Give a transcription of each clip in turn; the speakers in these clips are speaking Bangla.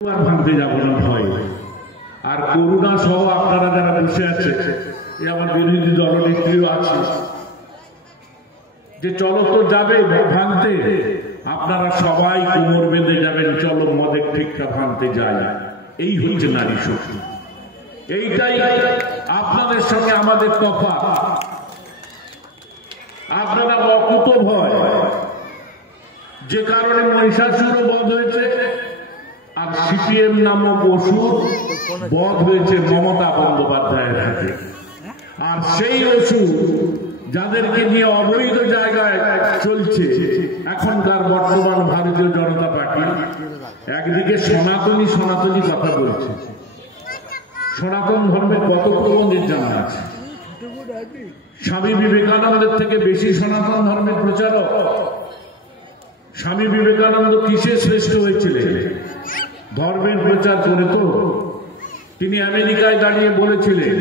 ভাঙতে যাবো না ভয়। আর করুণা সহ আপনারা যারা বসে আছে, আমার বিরোধী দলনেত্রীও আছে, যে চলো তো যাবে ভাঙতে, আপনারা সবাই কোমর বেঁধে যাবেন, চলো মদের ঠিকটা ভাঙতে যাই। এই হচ্ছে নারী শক্তি। এইটাই আপনাদের সঙ্গে আমাদের তফাৎ। আপনারা অকুত ভয়, যে কারণে মহিষাসুরও বধ হয়েছে, আর সিপিএম নামক অসুর বধ হয়েছে মমতা বন্দ্যোপাধ্যায়ের হাতে। আর সেই অসুর যাদেরকে নিয়ে অবৈধ জায়গায় চলছে এখনকার বর্তমান ভারতীয় জনতা পার্টি, একদিকে সনাতনী সনাতনী কথা বলছে। সনাতন ধর্মের কত প্রবন্ধের জানা আছে? স্বামী বিবেকানন্দের থেকে বেশি সনাতন ধর্মের প্রচারক। স্বামী বিবেকানন্দ কিসে শ্রেষ্ঠ হয়েছিলেন? ধর্মের প্রচার করে তো। তিনি আমেরিকায় দাঁড়িয়ে বলেছিলেন,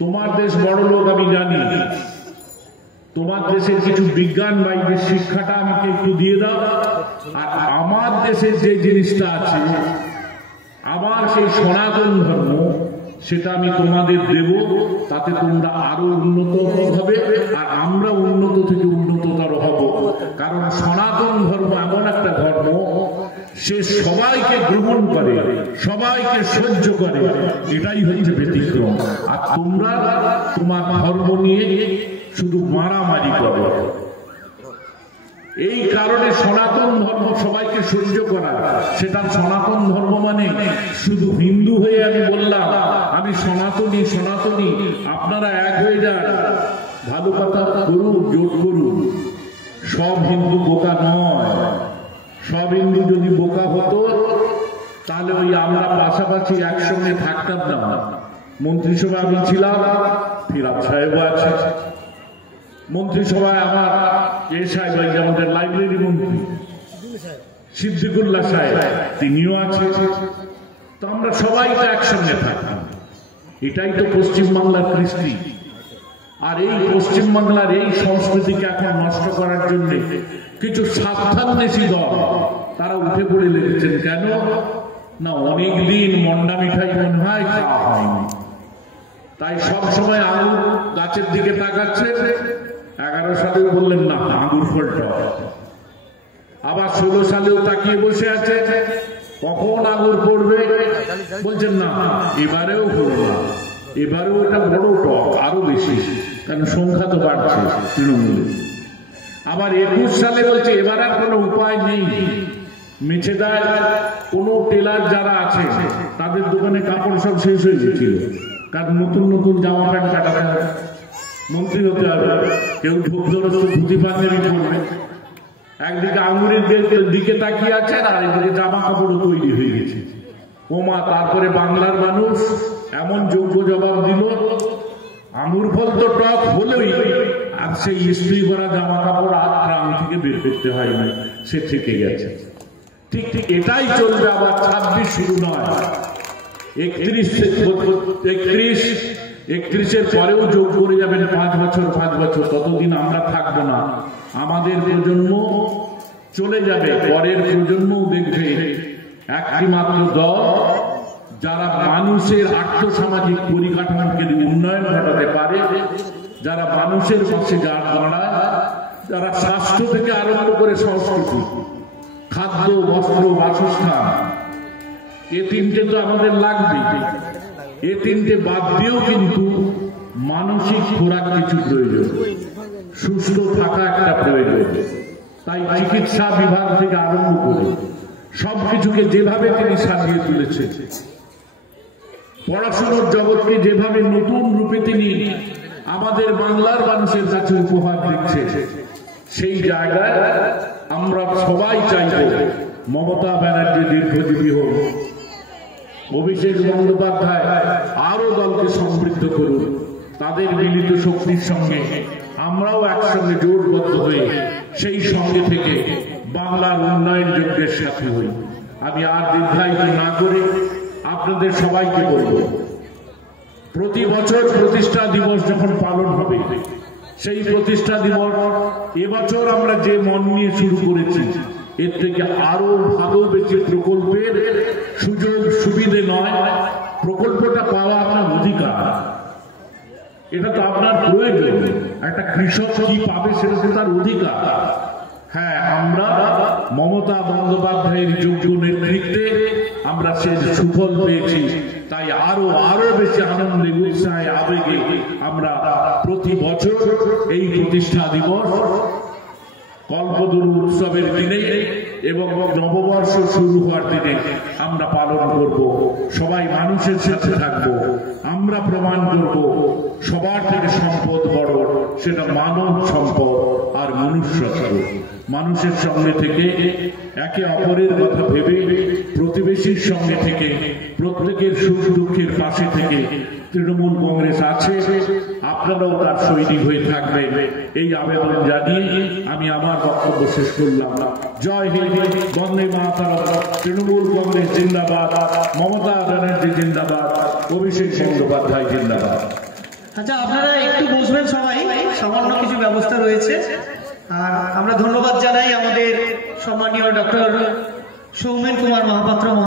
তোমার দেশ বড় লোক আমি জানি, তোমার দেশের কিছু বিজ্ঞান বাইরের শিক্ষাটা আমাকে একটু দিয়ে দাও, আর আমার দেশের যে জিনিসটা আছে, আমার সেই সনাতন ধর্ম, সেটা আমি তোমাদের দেব, তাতে তোমরা আরো উন্নত হবে, আর আমরা উন্নত থেকে উন্নততর হব। কারণ সনাতন ধর্ম এমন একটা ধর্ম, সে সবাইকে গ্রহণ করে, সবাইকে সহ্য করে, এটাই হচ্ছে ব্যতিক্রম। আর তোমরা তোমার ধর্ম নিয়ে শুধু মারামারি করো। এই কারণে সনাতন ধর্ম সবাইকে সহ্য করা, সেটা সনাতন ধর্ম মানে শুধু হিন্দু হয়ে আমি বললাম আমি সনাতনী সনাতনী, আপনারা এক হয়ে যান, ভালো কথা করুন, জোট করুন। সব হিন্দু বোকা নয়। সব হিন্দু যদি বোকা হতো তাহলে ওই আমরা পাশাপাশি একসঙ্গে থাকতাম না। মন্ত্রিসভায় আমি ছিলাম, ফিরাব সাহেবও আছে মন্ত্রিসভায়, আমার এ সাহেব আমাদের লাইব্রেরি মন্ত্রী সিদ্দিকুল্লাহ সাহেব, তিনিও আছে। তো আমরা সবাই তো একসঙ্গে থাকতাম। এটাই তো পশ্চিমবাংলার কৃষ্টি। আর এই পশ্চিমবাংলার এই সংস্কৃতিকে এখন নষ্ট করার জন্য কিছু স্বার্থান্বেষী দল তারা উঠে পড়ে লেগেছেন। কেন না, অনেকদিন মন্ডা মিঠাই মনে হয় খাওয়া হয়নি, তাই সবসময় আঙুর গাছের দিকে তাকাচ্ছে। 11 সালেও বললেন না আঙুর ফলটা, আবার 16 সালেও তাকিয়ে বসে আছে, কখন আঙুর পড়বে, বলছেন না এবারেও হলো না, এবারেও এটা বড় টক, আরো বেশি, কারণ সংখ্যা তো বাড়ছে তৃণমূলে। আবার 21 সালে বলছে এবার আর কোনো উপায় নেই, মেছেদার কোন টেলার যারা আছে তাদের দোকানে কাপড় সব শেষ হয়ে গেছিল, কারণ নতুন নতুন জামা প্যান্ট কাটাতে হবে, মন্ত্রী হতে হবে, কেউ ধূপধরস্ত ধুতি পাঞ্জাবি করবে। একদিকে আঙুরের দিকে তাকিয়ে আছে, আর একদিকে জামা কাপড়ও তৈরি হয়ে গেছে। ওমা, তারপরে বাংলার মানুষ এমন যোগ্য জবাব দিল, আঙুর ফল তো টক হলোই, আর সেই ইস্ত্রি করা জামা কাপড় আর গ্রাম থেকে বের করতে হয় না, সে থেকে গেছে। ঠিক ঠিক এটাই চলবে। আবার 26 শুরু নয়, 31-এর পরেও যোগ করে যাবেন 5 বছর, ততদিন আমরা থাকবো না। আমাদের প্রজন্ম চলে যাবে, পরের প্রজন্মও দেখবে একটি মাত্র দল যারা মানুষের আর্থসামাজিক পরিকাঠামোকে উন্নয়ন ঘটাতে পারে, যারা মানুষের পাশে দাঁড়ায়, যারা স্বাস্থ্য থেকে আরম্ভ করে সংস্কৃতি, খাদ্য, বস্ত্র, বাসস্থান, এ তিনটে তো আমাদের লাগবে। এ তিনটে বাদ দিয়েও কিন্তু মানসিক খোরাক কিছু প্রয়োজন, সুস্থ থাকা একটা প্রয়োজন। তাই চিকিৎসা বিভাগ থেকে আরম্ভ করে সবকিছুকে যেভাবে তিনি সাজিয়ে তুলেছেন, পড়াশোনার জগৎকে যেভাবে নতুন রূপে তিনি আমাদের বাংলার মানুষের কাছে উপহার দিচ্ছে, সেই জায়গায় আমরা সবাই চাইব মমতা ব্যানার্জি দীর্ঘজীবী হোক, অভিষেক বন্দ্যোপাধ্যায় আরো দলকে সমৃদ্ধ করুন। তাদের মিলিত শক্তির সঙ্গে আমরাও একসঙ্গে জোটবদ্ধ হয়ে সেই সঙ্গে থেকে বাংলার উন্নয়ন যজ্ঞের সাথে হই। আমি আর দীর্ঘায়িত না করে আপনাদের সবাইকে বলব, প্রতি বছর প্রতিষ্ঠা দিবস যখন পালন হবে, সেই প্রতিষ্ঠা দিবস এবছর আমরা যে মন নিয়ে শুরু করেছি এর থেকে আরো ভালো বেশি প্রকল্পের সুযোগ সুবিধে নয়, প্রকল্পটা পাওয়া আপনার অধিকার, এটা তো আপনার প্রয়োজন। একটা কৃষক কি পাবে সেটা তো তার অধিকার। হ্যাঁ, আমরা মমতা বন্দ্যোপাধ্যায়ের যোগ্য নেতৃত্বে আমরা সে সুফল পেয়েছি, তাই আরো বেশি আনন্দে, উৎসাহে, আবেগে আমরা প্রতি বছর এই প্রতিষ্ঠা দিবস কল্পতরু উৎসবের দিনে এবং নববর্ষ শুরু হওয়ার দিনে আমরা পালন করব। সবাই মানুষের সাথে থাকব, আমরা প্রমাণ করব সবার থেকে সম্পদ বড়, সেটা মানব সম্পদ আর মনুষ্যত্ব। মানুষের সঙ্গে থেকে, একে অপরের কথা ভেবে, প্রতিবেশীর সঙ্গে থেকে, প্রত্যেকের সুখ দুঃখের পাশে থেকে তৃণমূল কংগ্রেস আছে, আপনারাও তার সৈনিক হয়ে থাকবেন, এই আবেদন জানিয়ে আমি আমার বক্তব্য শেষ করলাম। জয় হিন্দ, বন্দে মাতরম, তৃণমূল কংগ্রেস জিন্দাবাদ, মমতা ব্যানার্জি জিন্দাবাদ, অভিষেক বন্দ্যোপাধ্যায় জিন্দাবাদ। আচ্ছা, আপনারা একটু বসবেন, সবাই সামান্য কিছু ব্যবস্থা রয়েছে। আর আমরা ধন্যবাদ জানাই আমাদের সম্মানীয় ডক্টর সৌমেন কুমার মহাপাত্র।